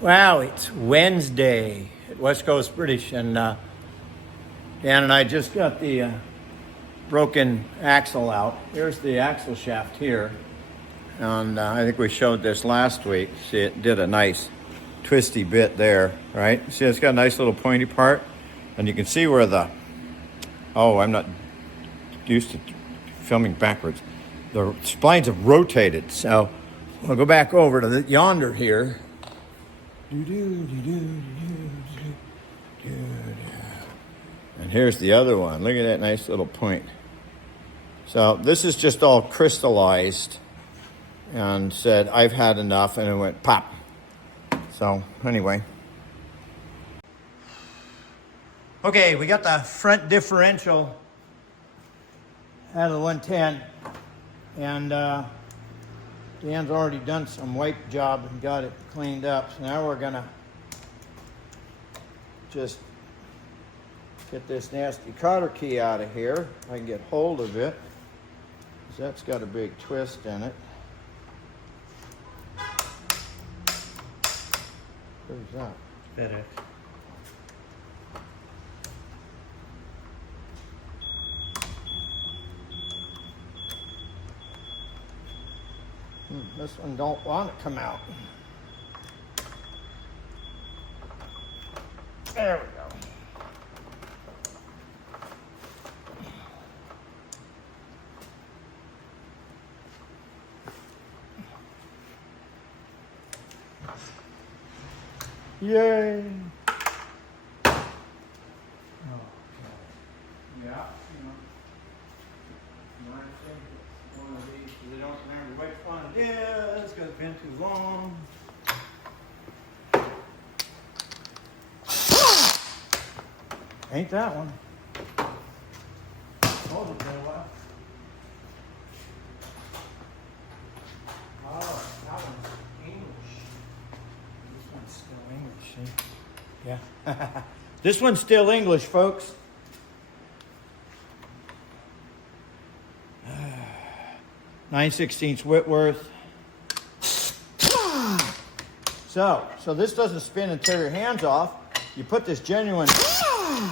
Wow, it's Wednesday at West Coast British, and Dan and I just got the broken axle out. Here's the axle shaft here, and I think we showed this last week. See, it did a nice twisty bit there, right? See, it's got a nice little pointy part, and you can see where I'm not used to filming backwards. The splines have rotated, so we'll go back over to yonder here. And here's the other one. Look at that nice little point. So this is just all crystallized and said, I've had enough, and it went pop. So anyway. Okay, we got the front differential out of the 110, and Dan's already done some wipe job and got it cleaned up. So now we're gonna just get this nasty cotter key out of here. If I can get hold of it, because that's got a big twist in it. Where's that? FedEx. This one don't want to come out. There we go. Yay! Yeah, one of these, they don't remember which one it is because it's been too long. Ain't that one? Hold it there a while. Oh, that one's English. This one's still English, see? Yeah. This one's still English, folks. 9/16 Whitworth. So this doesn't spin and tear your hands off. You put this genuine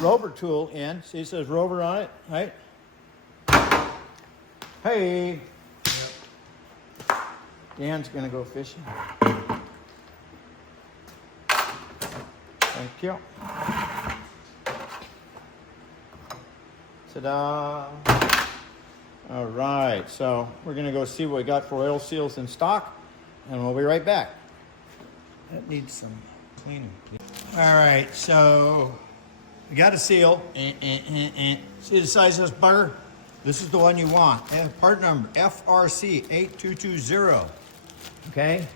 Rover tool in. See, it says Rover on it, right? Hey. Dan's gonna go fishing. Thank you. Ta-da. All right, so we're gonna go see what we got for oil seals in stock, and we'll be right back. That needs some cleaning. All right, so we got a seal. See the size of this bugger? This is the one you want. Part number FRC8220. Okay?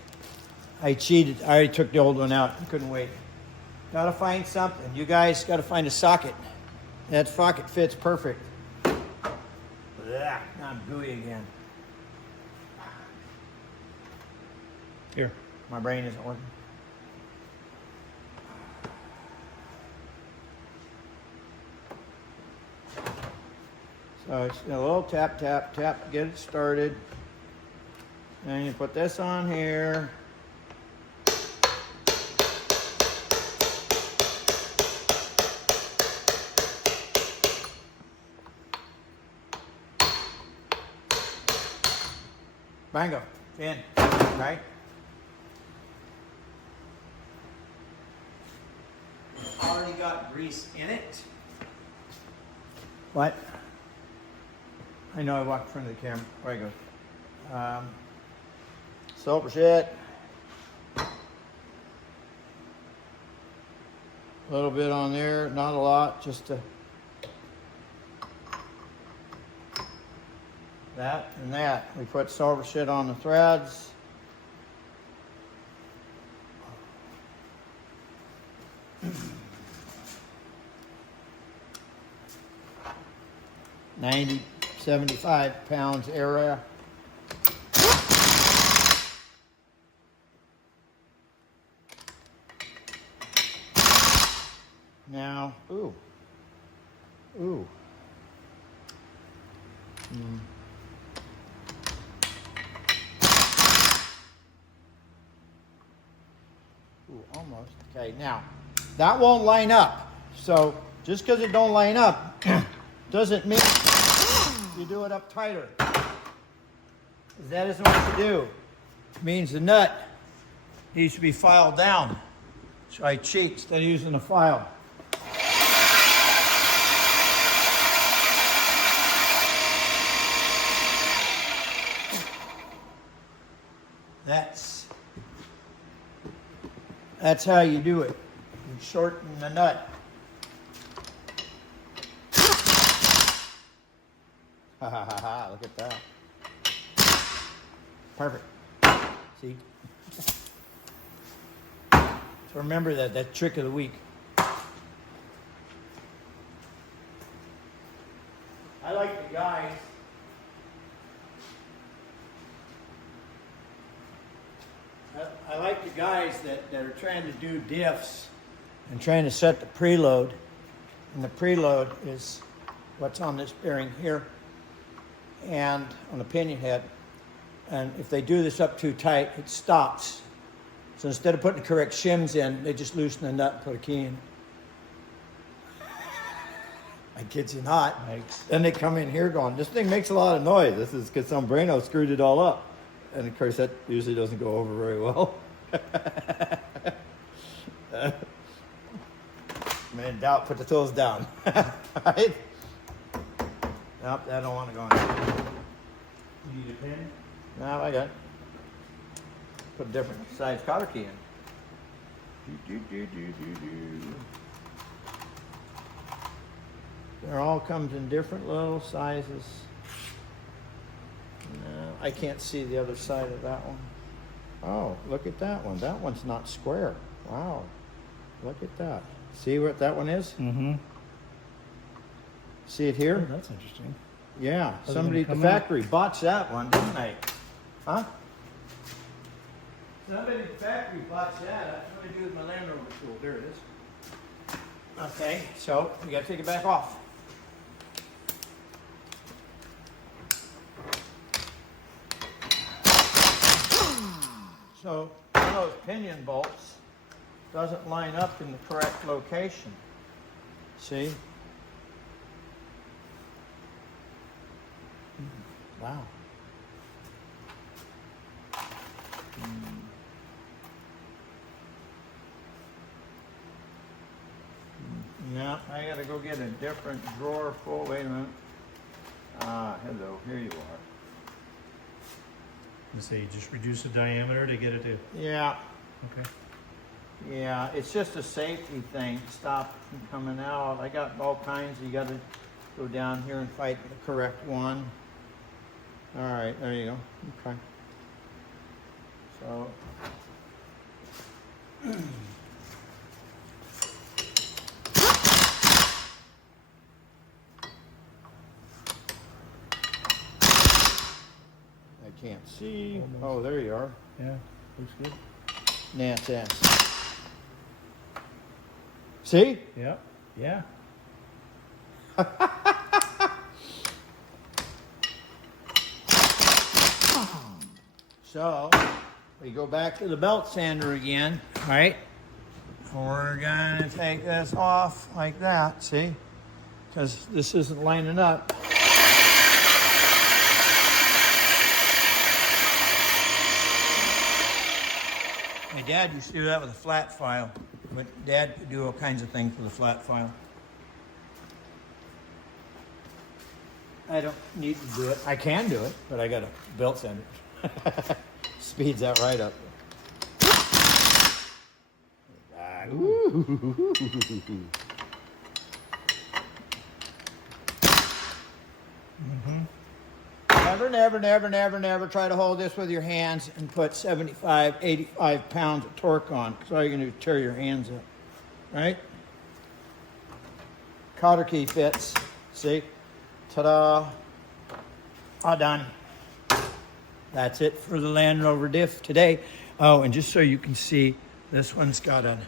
I cheated. I already took the old one out. I couldn't wait. Gotta find something. You guys gotta find a socket. That socket fits perfect. Now I'm gooey again. Here, my brain isn't working. So it's a little tap, tap, tap, get it started. And you put this on here. Bango, in, right? Already got grease in it. What? I know I walked in front of the camera. Where I go? Silver shit. A little bit on there, not a lot, just to that and that. We put silver shit on the threads. $90, £75 area. Now, ooh. almost. Okay, now, that won't line up. So, just because it don't line up, doesn't mean you do it up tighter. That isn't what you do. It means the nut needs to be filed down. So I cheat instead of using a file. That's how you do it. You shorten the nut. Ha ha ha ha, look at that. Perfect. See? So remember that trick of the week. I like the guys. I like the guys that are trying to do diffs and trying to set the preload. And the preload is what's on this bearing here and on the pinion head. And if they do this up too tight, it stops. So instead of putting the correct shims in, they just loosen the nut and put a key in. I kid you not. Then they come in here going, this thing makes a lot of noise. This is because some braino screwed it all up. And of course, that usually doesn't go over very well. Man, in doubt, put the tools down. Right? Nope, I don't want to go in there. You need a pin? No, I got it. Put a different size cotter key in. It all comes in different little sizes. No, I can't see the other side of that one. Oh, look at that one. That one's not square. Wow. Look at that. See what that one is? Mm-hmm. See it here? Oh, that's interesting. Yeah. Somebody at the factory botched that one, didn't they? Huh? Somebody at the factory botched that. What do I do with my Land Rover tool? There it is. Okay, so we got to take it back off. So one of those pinion bolts doesn't line up in the correct location. See? Wow. Now I gotta go get a different drawer full. Wait a minute. Hello, here you are. You say you just reduce the diameter to get it to. Yeah. Okay. Yeah, it's just a safety thing. Stop it from coming out. I got all kinds. You got to go down here and fight the correct one. All right, there you go. Okay. So. I can't see. Almost. Oh, there you are. Yeah, looks good. Nat's ass. See? Yeah, yeah. So, we go back to the belt sander again, right? We're gonna take this off like that, see? Because this isn't lining up. My dad used to do that with a flat file, but Dad could do all kinds of things with a flat file. I don't need to do it. I can do it, but I got a belt sander. Speeds that right up. Never try to hold this with your hands and put 75, 85 pounds of torque on. Because all you're going to do is tear your hands up. Right? Cotter key fits. See? Ta-da. All done. That's it for the Land Rover diff today. Oh, and just so you can see, this one's got an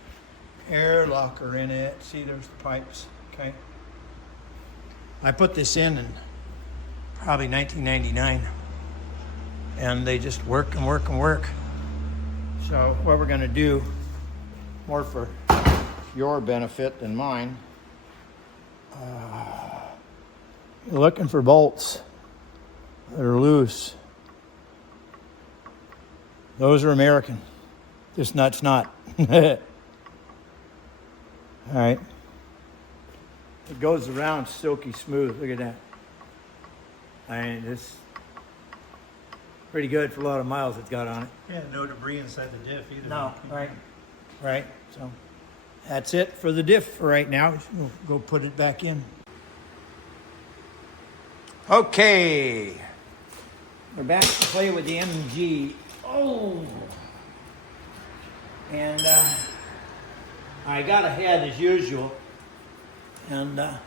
air locker in it. See, there's the pipes. Okay. I put this in probably 1999. And they just work and work and work. So what we're going to do more for your benefit than mine. You're looking for bolts that are loose. Those are American. This nut's not. All right. It goes around silky smooth. Look at that. I mean, it's pretty good for a lot of miles it's got on it. Yeah, no debris inside the diff either. No, right. Right. So that's it for the diff for right now. We'll go put it back in. Okay. We're back to play with the MG. Oh. And I got ahead as usual. And I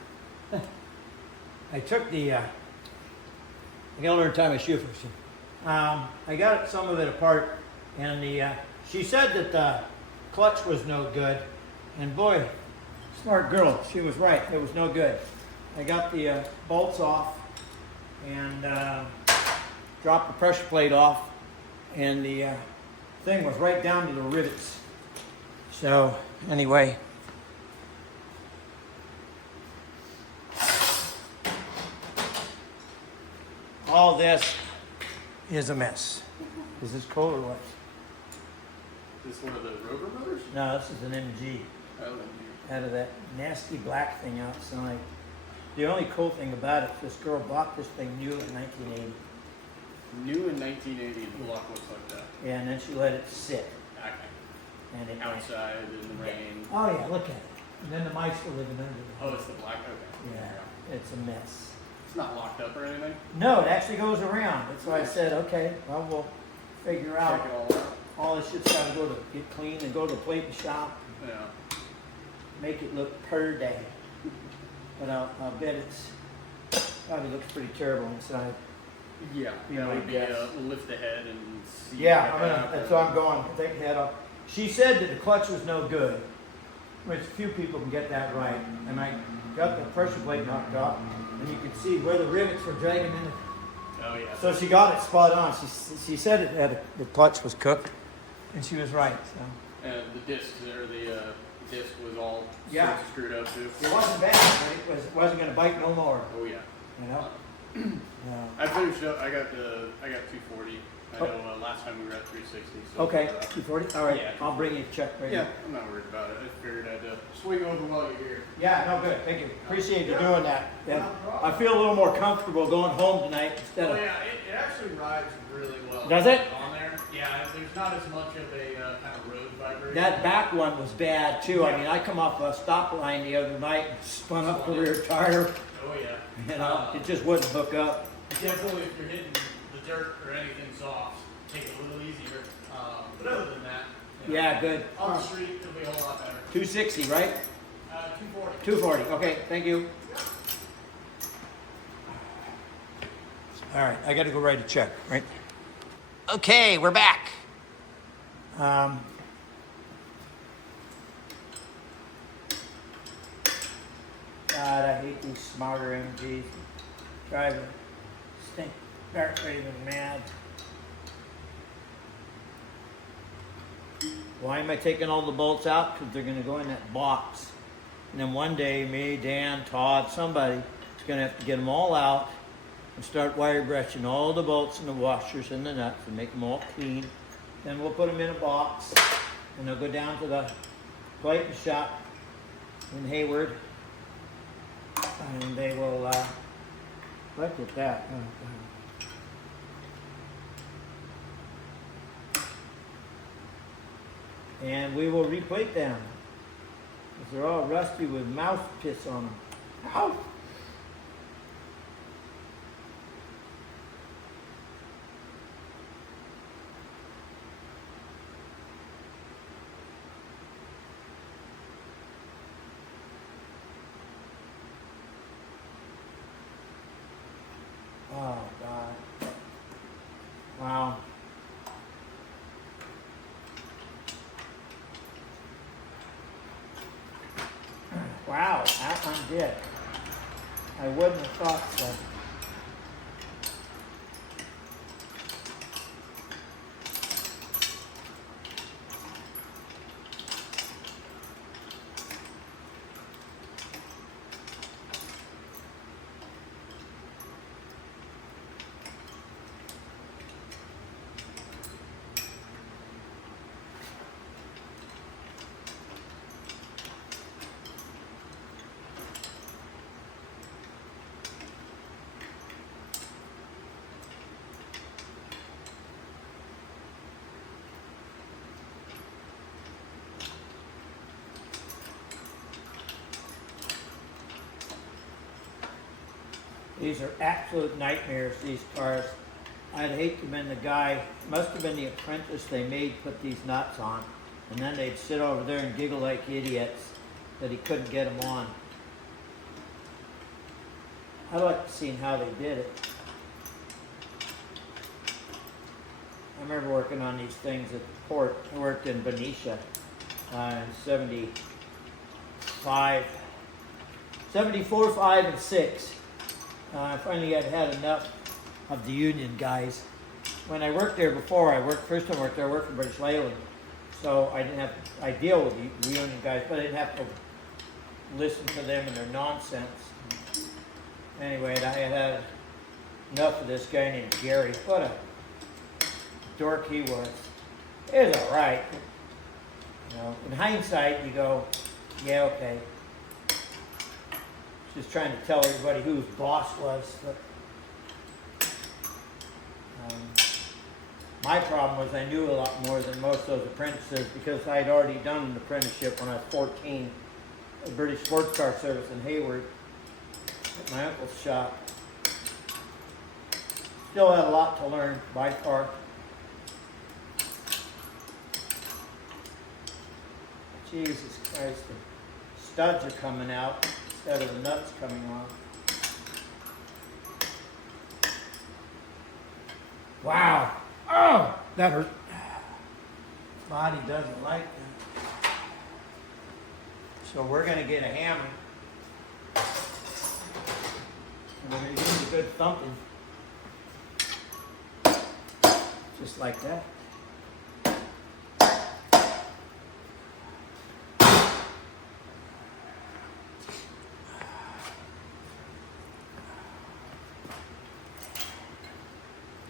took the, I gotta learn to tie my shoe first. I got some of it apart, and she said that the clutch was no good. And boy, smart girl, she was right, it was no good. I got the bolts off and dropped the pressure plate off, and the thing was right down to the rivets. So anyway, all this is a mess. Is this cold or what? Is this one of the Rover brothers? No, this is an MG. Oh, MG. Out of that nasty black thing outside. The only cool thing about it, this girl bought this thing new in 1980. New in 1980, the block looks like that. Yeah, and then she let it sit. Okay. And it Outside in the rain. Oh yeah, look at it. And then the mice were living under it. Oh, it's the black. Okay. Yeah, it's a mess. It's not locked up or anything. No, it actually goes around. That's why I said, okay, well, we'll figure out. Check it all out. All this shit's got to go to get clean and go to the plate shop. Yeah. Make it look pretty. But I'll bet it's probably looks pretty terrible inside. Yeah. Yeah, That would be I guess. lift the head and see. Yeah, what I'm gonna, happens. that's why I'm going. Take the head off. She said that the clutch was no good, which few people can get that right. And I got the pressure plate knocked off, and you could see where the rivets were dragging in. Oh yeah. So she got it spot on. She said it had the clutch was cooked, and she was right. So And the discs or the disc was all Yeah. sorts of screwed up too. it wasn't bad, but it wasn't going to bite no more. Oh yeah. You know. No. I finished up. I got 240. I Oh. know last time we were at 360. So, Okay, 240. All right, Yeah. I'll bring you a check right Yeah, now. I'm not worried about it. I figured I'd swing over while you're here. Yeah, no good. Thank you. Appreciate you doing that. Yeah. I feel a little more comfortable going home tonight instead Oh of. yeah, it actually rides really well. Does it? On there? Yeah, there's not as much of a kind of road vibration. That back one was bad too. I mean, I come off a stop line the other night and spun up the rear tire. Oh yeah. You know, it just wouldn't hook up. Definitely, if you're hitting the dirt or anything soft, take it a little easier. But other than that, you know, Yeah, good. on the street it'll be a whole lot better. 260, right? 240. 240. Okay, thank you. All right, I got to go write a check, right? Okay, we're back. God, I hate these smarter MGs. Drive a stink dark even mad. Why am I taking all the bolts out? Because they're going to go in that box. And then one day, me, Dan, Todd, somebody is going to have to get them all out and start wire brushing all the bolts and the washers and the nuts and make them all clean. Then we'll put them in a box and they'll go down to the plate shop in Hayward. And they will, look at that. Oh, God. And we will replate them. Because they're all rusty with mouse piss on them. Ow! Oh, God. Wow. Wow, that one did. I wouldn't have thought so. These are absolute nightmares, these cars. I'd hate to have been the guy, must have been the apprentice they made put these nuts on. And then they'd sit over there and giggle like idiots that he couldn't get them on. I'd like to see how they did it. I remember working on these things at the port. I worked in Benicia in 75, 74, 5, and 6. I finally had enough of the union guys. When I worked there before, first time I worked there, I worked for British Leyland. So I deal with the union guys, but I didn't have to listen to them and their nonsense. Anyway, I had enough of this guy named Gary. What a dork he was. It was all right. You know, in hindsight, you go, yeah, okay. Just trying to tell everybody who his boss was. But, my problem was I knew a lot more than most of those apprentices because I had already done an apprenticeship when I was 14 at British Sports Car Service in Hayward at my uncle's shop. Still had a lot to learn by far. Jesus Christ, the studs are coming out instead of the nuts coming off. Wow. Oh, that hurt. Body doesn't like that. So we're going to get a hammer. And we're going to give it a good thumping. Just like that.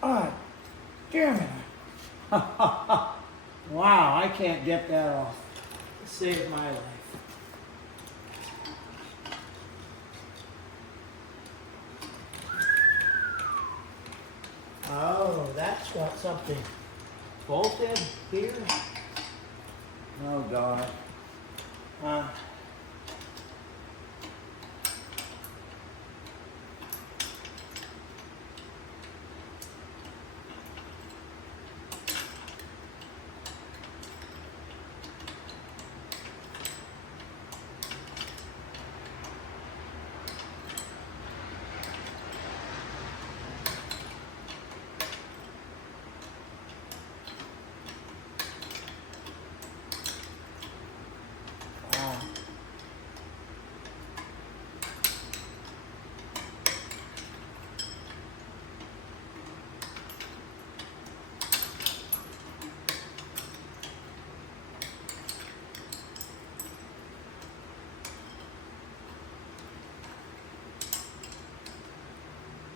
Ah, damn it. Wow, I can't get that off. It saved my life. Oh, that's got something bolted here. Oh, God.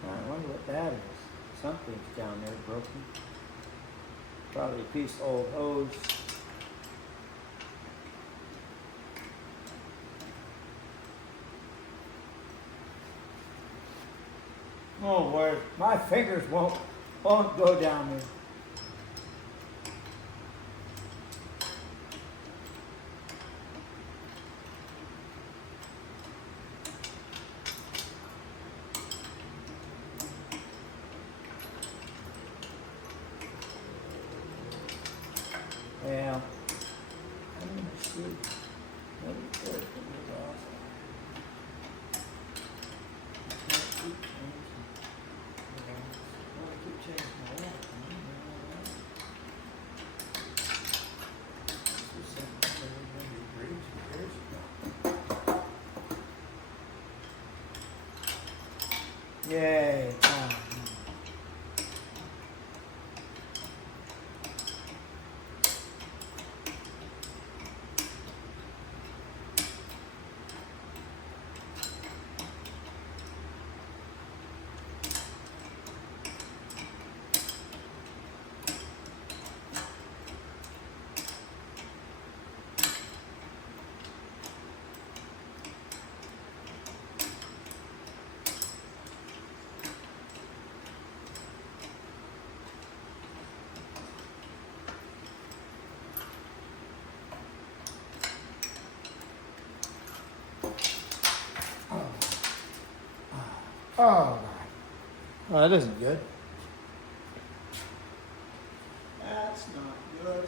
I wonder what that is. Something's down there broken. Probably a piece of old hose. Oh, boy, my fingers won't go down there. Well, I'm going to see. Let me put it off. Keep changing my oil. Yay. Oh, Oh, that isn't good. That's not good